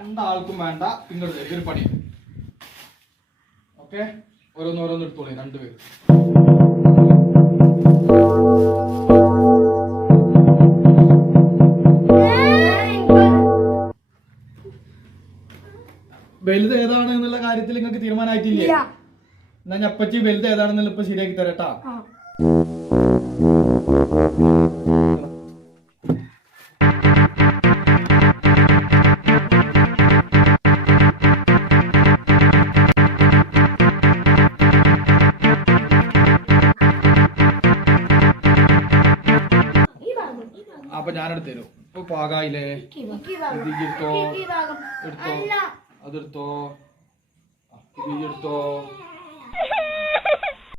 രണ്ടാൾക്കും വേണ്ട ഇങ്ങോട്ട് ഇതൊരു പണി. ഓക്കെ, ഓരോന്നോരോന്ന് എടുത്തോളൂ രണ്ടുപേരും. വലുത് ഏതാണ് എന്നുള്ള കാര്യത്തിൽ നിങ്ങൾക്ക് തീരുമാനമായിട്ടില്ലേ? എന്നാ ഞപ്പച്ചി വലുത് ഏതാണെന്നുള്ള ഇപ്പൊ ശരിയാക്കി തരട്ടാ. അപ്പൊ ഞാനെടുത്ത് തരും. ഇപ്പൊ പാകായില്ലേ? എടുത്തോ, അതെടുത്തോ, എടുത്തോ.